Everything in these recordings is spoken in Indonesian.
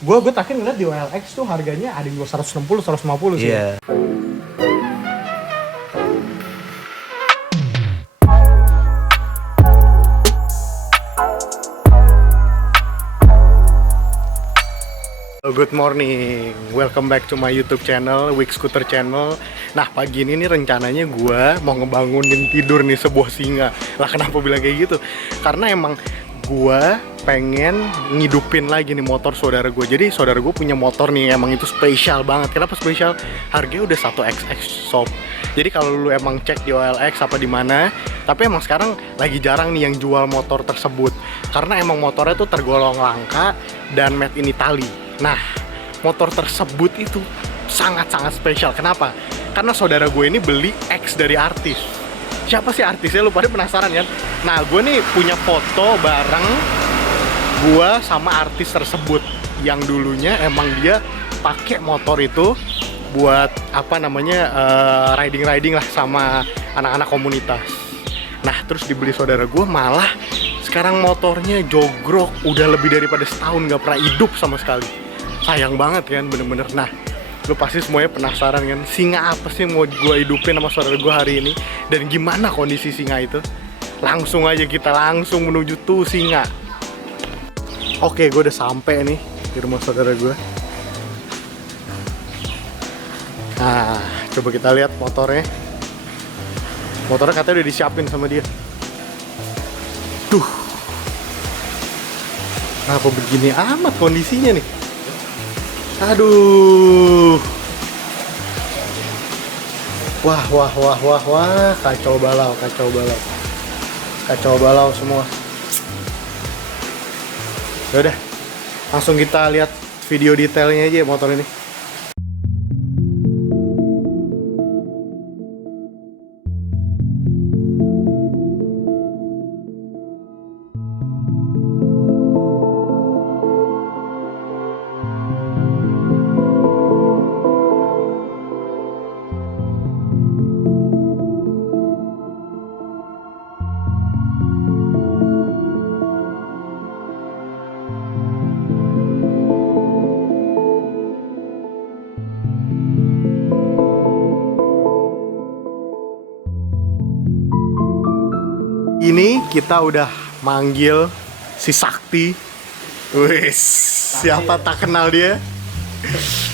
Gue terakhir ngeliat di OLX tuh harganya ada di 160, 150 sih. Iya. Good morning, welcome back to my YouTube channel, Week Scooter Channel. Nah pagi ini nih rencananya gue mau ngebangunin tidur nih sebuah singa. Lah kenapa bilang kayak gitu? Karena emang gue pengen ngidupin lagi nih motor saudara gue. Jadi saudara gue punya motor nih emang itu spesial banget. Kenapa spesial? Harganya udah 1XX shop. Jadi kalau lu emang cek di OLX apa di mana, tapi emang sekarang lagi jarang nih yang jual motor tersebut. Karena emang motornya tuh tergolong langka dan made in Italy. Nah, motor tersebut itu sangat-sangat spesial. Kenapa? Karena saudara gue ini beli X dari artis. Siapa sih artisnya? Lu pada penasaran kan? Nah, gue nih punya foto bareng gue sama artis tersebut yang dulunya emang dia pakai motor itu buat apa namanya riding lah sama anak-anak komunitas. Nah, terus dibeli saudara gue, malah sekarang motornya jogrok, udah lebih daripada setahun gak pernah hidup sama sekali. Sayang banget kan, bener-bener. Nah, lu pasti semuanya penasaran kan, singa apa sih yang mau gue hidupin sama saudara gue hari ini, dan gimana kondisi singa itu. Langsung aja kita langsung menuju tuh singa. Oke, gue udah sampai nih di rumah saudara gue. Nah, coba kita lihat motornya. Motornya katanya udah disiapin sama dia. Duh, kenapa begini amat kondisinya nih? Aduh. Wah, kacau balau semua. Yaudah, langsung kita lihat video detailnya aja motor ini. Ini kita udah manggil si Sakti. Wis, siapa tak kenal dia?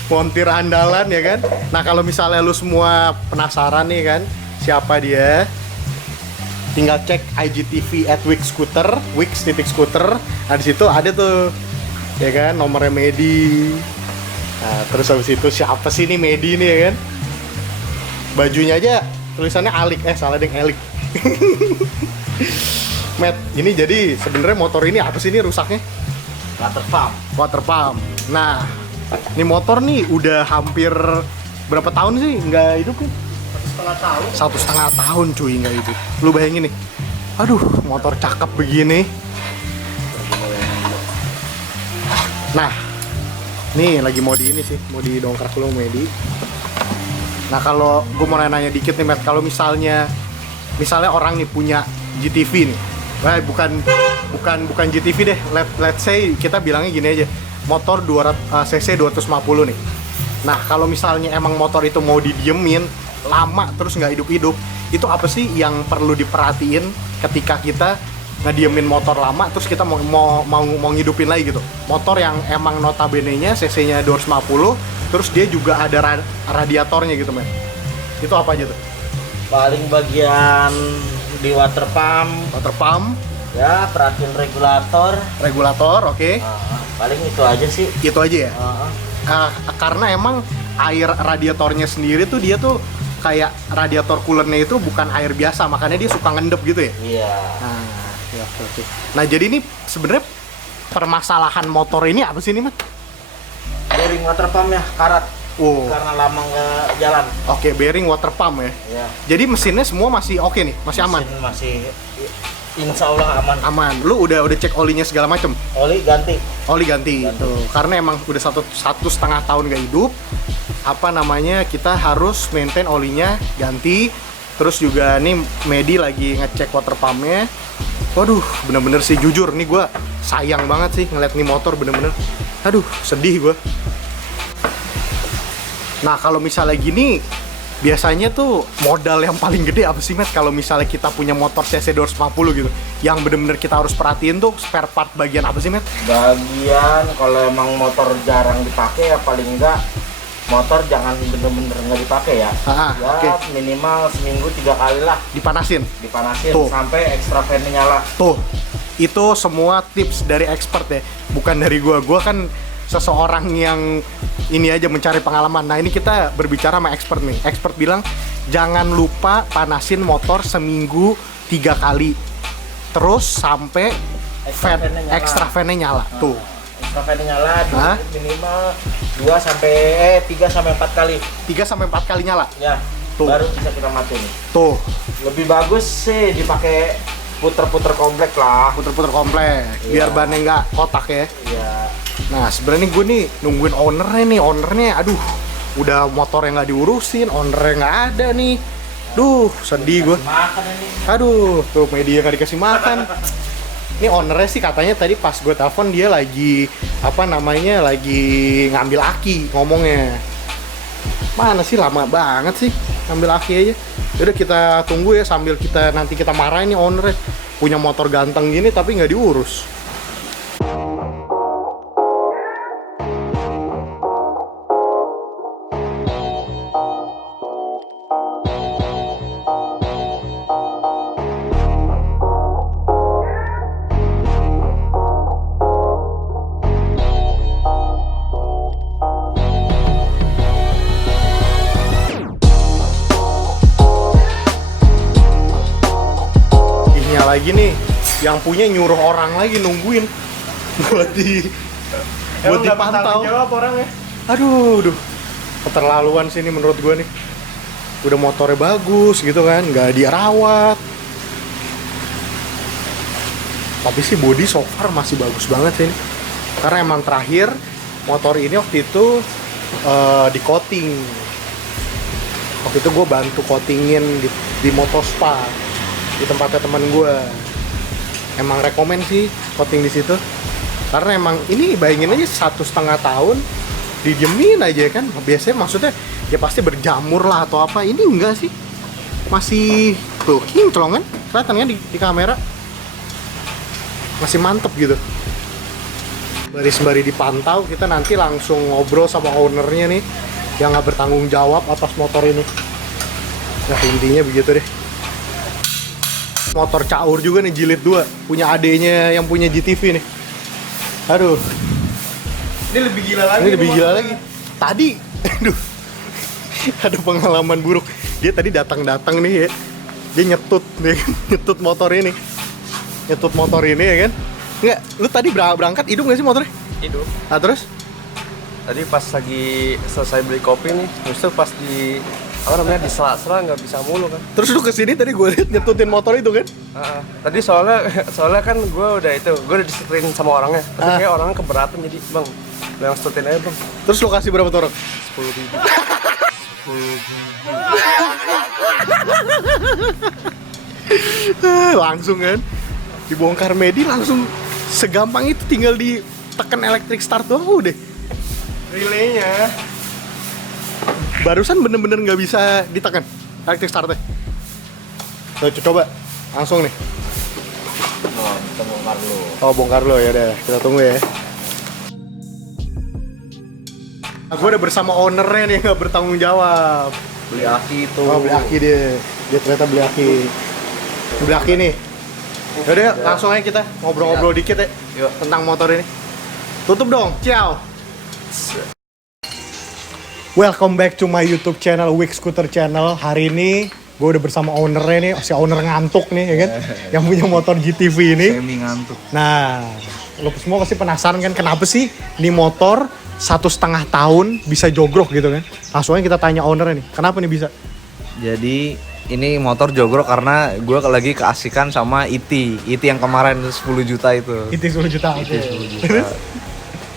Montir andalan ya kan? Nah, kalau misalnya lu semua penasaran nih kan, siapa dia? Tinggal cek IGTV @wix_scooter. Nah, di situ ada tuh ya kan, nomornya Medi. Nah, terus habis itu siapa sih nih Medi nih ya kan? Bajunya aja tulisannya Alik, salah deng, Elik. Matt, ini jadi sebenarnya motor ini apa sih ini rusaknya? Water pump. Nah, ini motor nih udah hampir berapa tahun sih nggak hidup nih? 1,5 tahun cuy nggak hidup. Lu bayangin nih. Aduh, motor cakep begini. Nah, nih lagi mau di ini sih, mau didongkrak dulu Medi. Nah, kalau gue mau nanya dikit nih Matt, kalau misalnya orang nih punya GTV nih, bukan GTV deh, let's say kita bilangnya gini aja, motor 200 cc 250 nih. Nah, kalau misalnya emang motor itu mau didiemin lama terus nggak hidup-hidup, itu apa sih yang perlu diperhatiin ketika kita ngediemin motor lama terus kita mau ngidupin lagi gitu? Motor yang emang notabene-nya cc-nya 250, terus dia juga ada radiatornya gitu men. Itu apa aja tuh? Paling bagian di water pump ya, perhatiin regulator, oke. Paling itu aja sih. Itu aja ya. Karena emang air radiatornya sendiri tuh dia tuh kayak radiator coolernya itu bukan air biasa, makanya dia suka ngendep gitu ya. Iya. Nah, ya, oke. Nah, jadi ini sebenarnya permasalahan motor ini apa sih ini, Mas? Bearing water pump ya karat. Oh. Karena lama nggak jalan. Oke, bearing water pump ya. Iya. Jadi mesinnya semua masih oke nih, masih aman. Masih insya Allah aman. Aman. Lu udah cek olinya segala macem? Oli ganti. Tuh. Karena emang udah 1,5 tahun gak hidup. Apa namanya? Kita harus maintain olinya, ganti. Terus juga nih Medi lagi ngecek water pumpnya. Waduh, bener-bener sih jujur nih gue sayang banget sih ngeliat nih motor bener-bener. Aduh, sedih gue. Nah, kalau misalnya gini, biasanya tuh modal yang paling gede apa sih, Matt? Kalau misalnya kita punya motor CC 250 gitu, yang bener-bener kita harus perhatiin tuh spare part bagian apa sih, Matt? Bagian kalau emang motor jarang dipakai ya paling enggak motor jangan bener-bener nggak dipakai ya. Ya Oke. minimal seminggu 3 kali lah Dipanasin. dipanasin sampai extra fan-nya nyala. Tuh, itu semua tips dari expert ya, bukan dari gua. Gua kan seseorang yang ini aja mencari pengalaman. Nah, ini kita berbicara sama expert nih. Expert bilang jangan lupa panasin motor seminggu 3 kali. Terus sampai extra fan-nya nyala. Tuh. Extra fan-nya nyala minimal 3 sampai 4 kali. 3 sampai 4 kali nyala. Ya. Tuh. Baru bisa kita matiin. Tuh, Lebih bagus sih dipakai puter-puter komplek lah. puter-puter komplek biar bannya nggak kotak ya. Iya. Nah, sebenarnya gue nih nungguin ownernya, aduh, udah motor yang nggak diurusin, ownernya nggak ada nih. Duh, sedih gue. Makan ini. Aduh, tuh media nggak dikasih makan. Ini ownernya sih katanya tadi pas gue telepon dia lagi lagi ngambil aki ngomongnya. Mana sih, lama banget sih ngambil aki aja. Yaudah kita tunggu ya sambil nanti kita marahin nih ownernya, punya motor ganteng gini tapi nggak diurus. Lagi nih yang punya nyuruh orang lagi nungguin buat dipantau. Jawab orangnya. Aduh, keterlaluan sih ini menurut gue nih. Udah motornya bagus gitu kan, nggak dirawat. Tapi sih body so far masih bagus banget sih ini. Karena emang terakhir motor ini waktu itu di coating. Waktu itu gue bantu coatingin di Motospa di tempatnya teman gue. Emang rekomen sih coating di situ karena emang ini bayangin aja 1,5 tahun didiemin aja kan. Biasanya maksudnya ya pasti berjamur lah atau apa, ini enggak sih, masih tuh kinclong kan kelihatan kan di kamera, masih mantep gitu. Sembari dipantau, kita nanti langsung ngobrol sama ownernya nih yang nggak bertanggung jawab atas motor ini. Nah, intinya begitu deh. Motor caur juga nih, jilid 2, punya adenya yang punya GTV nih. Aduh, Ini lebih gila lagi. ini lebih gila lagi. Tadi, aduh, ada pengalaman buruk. Dia tadi datang nih ya, dia nyetut motor ini, ya kan? Enggak, lu tadi berangkat hidup nggak sih motornya? Hidup. Nah terus? Tadi pas lagi selesai beli kopi nih, justru pas di di sela-sela nggak bisa mulu kan. Terus lu kesini tadi gue liat nyetutin motor itu kan? Tadi soalnya kan gue udah diseterin sama orangnya. Tapi kayak orangnya keberatan, jadi bang, lu yang seterin aja bang. Terus lu kasih berapa torok? 10.000. Langsung kan? Dibongkar Medi langsung segampang itu, tinggal ditekan electric start doang udah. Relaynya. Barusan bener-bener nggak bisa ditekan electric startnya. Tuh, coba langsung nih. Oh, kita bongkar dulu. Oh, bongkar lo ya deh, kita tunggu ya. Nah, gue udah bersama ownernya nih, nggak bertanggung jawab. Beli aki itu. Oh, beli aki dia ternyata beli aki nih. Yaudah, langsung aja kita ngobrol-ngobrol dikit ya. Yuk. Tentang motor ini. Tutup dong, ciao. Welcome back to my YouTube channel, Wix Scooter Channel. Hari ini gue udah bersama ownernya nih, si owner ngantuk nih ya kan, yang punya motor GTV ini. Semi ngantuk. Nah, lo semua pasti penasaran kan kenapa sih ini motor 1,5 tahun bisa jogrok gitu kan? Langsung aja kita tanya ownernya nih, kenapa nih bisa? Jadi ini motor jogrok karena gue lagi keasikan sama IT yang kemarin 10 juta itu. Itu 10 juta. IT Oke. 10 juta.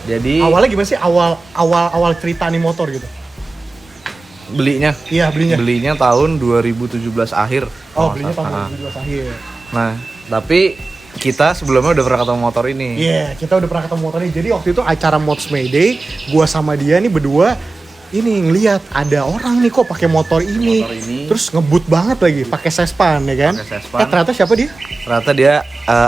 Jadi Awalnya gimana sih awal cerita nih motor gitu? belinya Iya, tahun 2017 akhir. Oh, belinya tahun salah. 2012 akhir. Nah, tapi kita sebelumnya udah pernah ketemu motor ini. Iya, kita udah pernah ketemu motor ini. Jadi waktu itu acara Mods Mayday, gua sama dia nih berdua ini ngelihat ada orang nih kok pakai motor ini. Terus ngebut banget lagi, pakai Sespan ya kan? Pakai Sespan. Ternyata siapa dia? Ternyata dia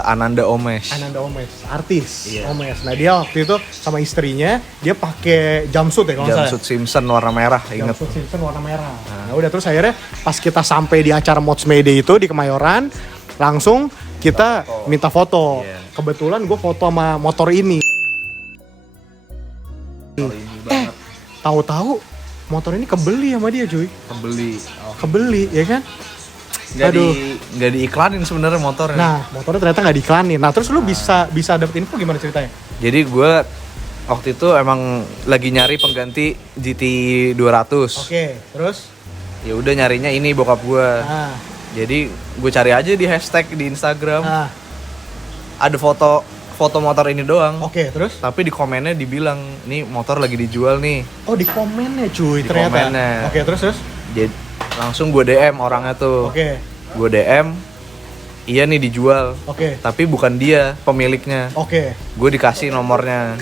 Ananda Omesh. Ananda Omesh, artis. Iya. Omesh. Nah, dia waktu itu sama istrinya dia pakai jumpsuit ya kalau nggak salah. Jumpsuit Simpson warna merah, inget. Jumpsuit Simpson warna merah. Nah, udah terus akhirnya pas kita sampai di acara Mods Mayday itu di Kemayoran, langsung kita minta foto. Iya. Kebetulan gue foto sama motor ini. Tahu-tahu motor ini kebeli sama dia cuy. Kebeli ya kan? Nggak diiklanin sebenarnya motornya. Nah, motornya ternyata nggak diiklanin. Nah, terus lu bisa dapet info gimana ceritanya? Jadi gue waktu itu emang lagi nyari pengganti GT 200. Oke, terus? Ya udah nyarinya ini bokap gue. Nah, Jadi gue cari aja di hashtag di Instagram. nah, Ada foto motor ini doang. oke, terus? Tapi di komennya dibilang, nih motor lagi dijual nih. Oh, di komennya cuy Di ternyata. komennya. Oke, terus? Jadi langsung gue DM orangnya tuh. Oke, Gue DM, iya nih dijual. oke, Tapi bukan dia pemiliknya. oke. Gue dikasih nomornya.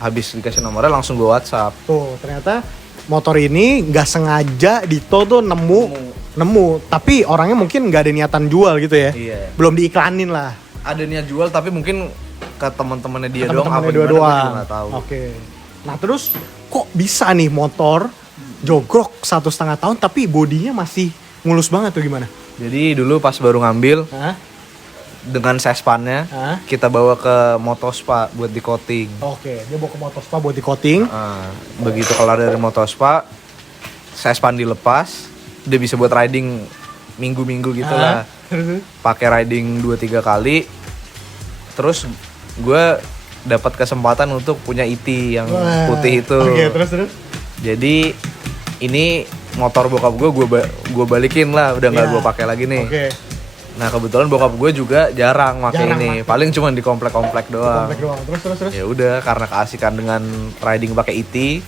Habis dikasih nomornya langsung gue WhatsApp. Tuh, ternyata motor ini nggak sengaja Dito tuh nemu. Tapi orangnya mungkin nggak ada niatan jual gitu ya. Iya. Belum diiklanin lah. Ada niat jual tapi mungkin ke teman-temannya dia doang Temen-temennya apa gimana gue juga nggak tahu. Oke. Nah terus kok bisa nih motor jogrok 1,5 tahun tapi bodinya masih mulus banget tuh gimana? Jadi dulu pas baru ngambil Hah? dengan sespannya Hah? kita bawa ke Motospa buat di coating. Oke, dia bawa ke Motospa buat di coating. Begitu kelar dari Motospa, sespan dilepas, dia bisa buat riding minggu-minggu gitu lah. Pakai riding 2-3 kali. Terus gue dapat kesempatan untuk punya IT yang Wah. putih itu. Oke, terus. Jadi ini motor bokap gue balikin lah, udah nggak Iya. gue pakai lagi nih. Oke. Nah kebetulan bokap gue juga jarang pakai Jarang ini, pakai. paling cuma di komplek-komplek doang. Komplek doang. Terus. Ya udah karena keasikan dengan riding pakai IT,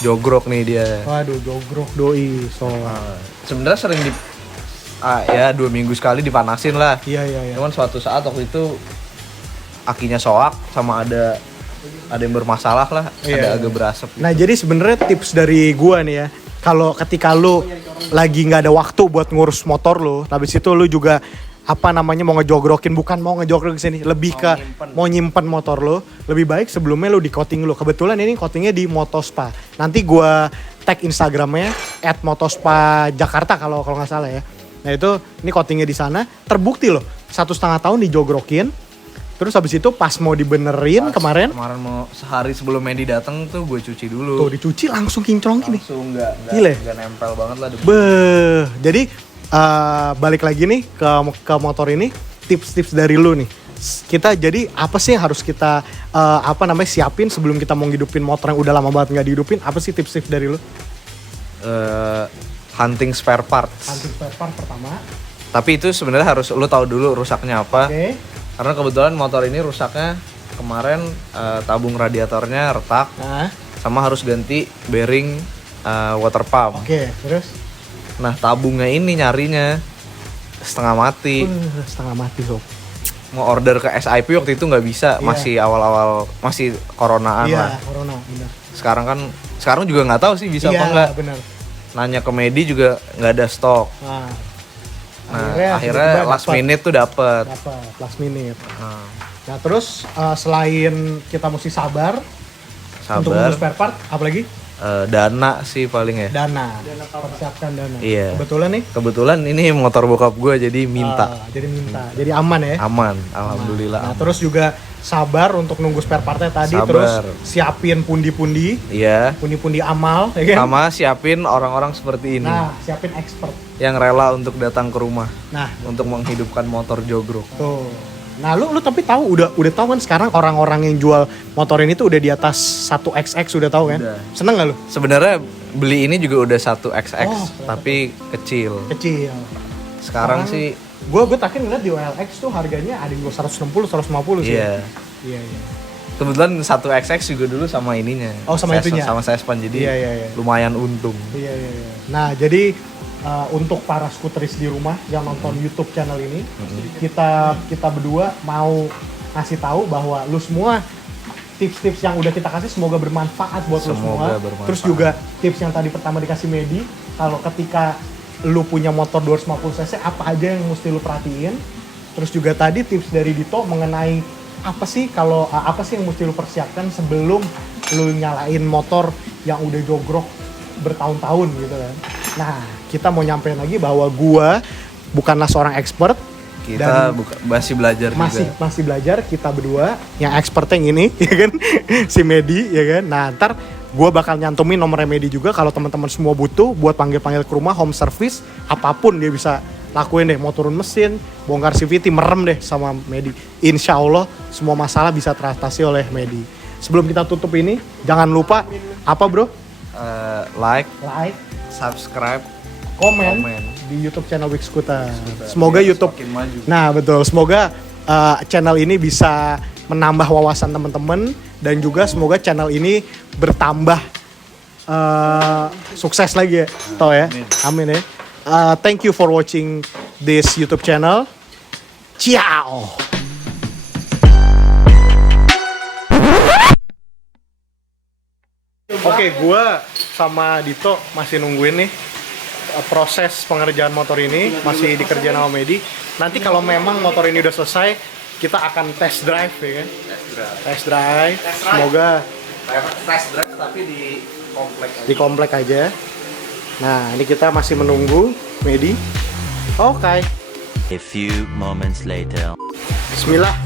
jogrok nih dia. Waduh, jogrok doi. Sebenarnya sering ya 2 minggu sekali dipanasin lah. Iya. Cuman suatu saat waktu itu akinya soak sama ada yang bermasalah lah, Iya. ada agak berasap. Nah jadi sebenarnya tips dari gua nih ya, kalau ketika lu lagi nggak ada waktu buat ngurus motor lu, habis itu lu juga mau ngejogrokin, bukan mau ngejogrok sini, lebih ke mau nyimpen motor lu, lebih baik sebelumnya lu di coating lu. Kebetulan ini coatingnya di Motospa. Nanti gua tag Instagramnya @motospa Jakarta kalau nggak salah ya. Nah itu ini coatingnya di sana, terbukti loh 1,5 tahun dijogrokin. Terus habis itu pas mau dibenerin kemarin mau sehari sebelum Mandy datang tuh gue cuci dulu. tuh dicuci langsung kinclong gini. Langsung Gila. nggak nempel banget lah debu. Jadi balik lagi nih ke motor ini, tips-tips dari lu nih. Kita jadi apa sih yang harus kita siapin sebelum kita mau ngidupin motor yang udah lama banget nggak dihidupin? Apa sih tips-tips dari lu? Hunting spare parts. Hunting spare part pertama. Tapi itu sebenarnya harus lu tahu dulu rusaknya apa. Oke. Karena kebetulan motor ini rusaknya kemarin tabung radiatornya retak, Nah, sama harus ganti bearing water pump. oke, terus Nah tabungnya ini nyarinya setengah mati. setengah mati sob. Mau order ke SIP waktu itu nggak bisa, Iya. masih awal-awal, masih coronaan lah. Iya, corona, benar. Sekarang juga nggak tahu sih bisa apa nggak. Iya, benar. Nanya ke Medi juga nggak ada stok. Nah, Akhirnya last minute tuh dapet. dapat last minute. Nah, terus selain kita mesti sabar untuk Sabar. ngurus spare part, apalagi Dana sih paling ya. dana. Persiapkan dana. Iya. Kebetulan nih ini motor bokap gue jadi minta. Jadi aman ya. Aman, alhamdulillah. Nah, terus juga sabar untuk nunggu spare partnya tadi. Sabar. Terus siapin pundi-pundi Iya. pundi-pundi amal ya kan? Sama siapin orang-orang seperti ini Nah, siapin expert. yang rela untuk datang ke rumah Nah, untuk menghidupkan motor jogrok. tuh. Nah, lu tapi tahu udah tahu kan sekarang orang-orang yang jual motor ini tuh udah di atas 1XX udah tahu kan? Udah. Seneng gak lu? Sebenarnya beli ini juga udah 1XX Oh, tapi kecil. Kecil. Sekarang sih Gue terakhir ngeliat di OLX tuh harganya ada yang 160, 150 sih. iya. Iya. Kebetulan 1XX juga dulu sama ininya. Oh, sama itunya? Sama Sespan jadi Iya. lumayan untung. Iya. Nah, jadi untuk para skuteris di rumah yang nonton YouTube channel ini, kita berdua mau ngasih tahu bahwa lu semua tips-tips yang udah kita kasih semoga bermanfaat buat lu semua. Terus juga tips yang tadi pertama dikasih Medi, kalau ketika lu punya motor 250 cc apa aja yang mesti lu perhatiin. Terus juga tadi tips dari Dito mengenai apa sih yang mesti lu persiapkan sebelum lu nyalain motor yang udah jogrok bertahun-tahun gitu kan. Nah, kita mau nyampein lagi bahwa gua bukanlah seorang expert. Kita masih belajar juga. Masih belajar, kita berdua. Yang expert yang ini, ya kan? Si Medi, ya kan? Nah, ntar gue bakal nyantumin nomor Medi juga kalau teman-teman semua butuh buat panggil-panggil ke rumah, home service, apapun dia bisa lakuin deh. Mau turun mesin, bongkar CVT, merem deh sama Medi. Insya Allah semua masalah bisa teratasi oleh Medi. Sebelum kita tutup ini, jangan lupa, apa bro? Like, subscribe, komen di YouTube channel Wix Scooter. Semoga ya, YouTube maju. Nah, betul. Semoga channel ini bisa menambah wawasan teman-teman dan juga semoga channel ini bertambah sukses lagi ya. Toh ya. Amin ya. Thank you for watching this YouTube channel. Ciao. Oke, gua sama Dito masih nungguin nih proses pengerjaan motor ini, masih dikerjain sama Medi. Nanti kalau memang motor ini udah selesai, kita akan test drive ya kan? Test drive. Semoga test drive tapi di komplek aja. Nah, ini kita masih menunggu Medi. Oke. A few moments later. Bismillah.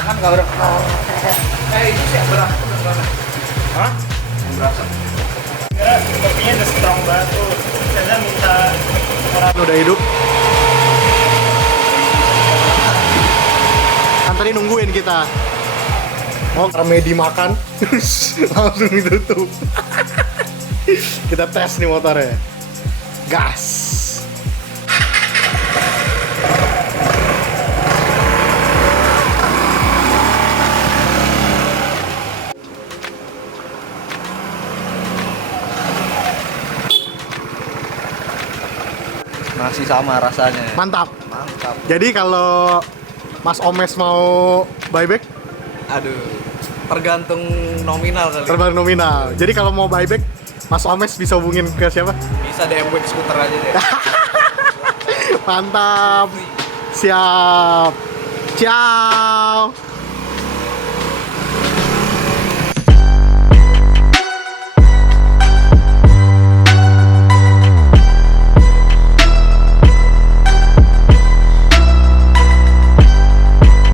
udah kan nggak udah. Itu sih yang berasa. Hah? Yang berasa. Kopinya udah strong banget tuh. Saya minta Orang udah hidup. Kan tadi nungguin kita. Oh, karena Medi makan, langsung ditutup. Kita tes nih motornya. Gas. Masih sama rasanya. Mantap. Mantap. Jadi kalau Mas Omes mau buyback, Aduh, tergantung nominal kali. terbang nominal. Jadi kalau mau buyback, Mas Omes bisa hubungin ke siapa? Bisa DM Wix Scooter aja deh. Mantap. Siap. Ciao.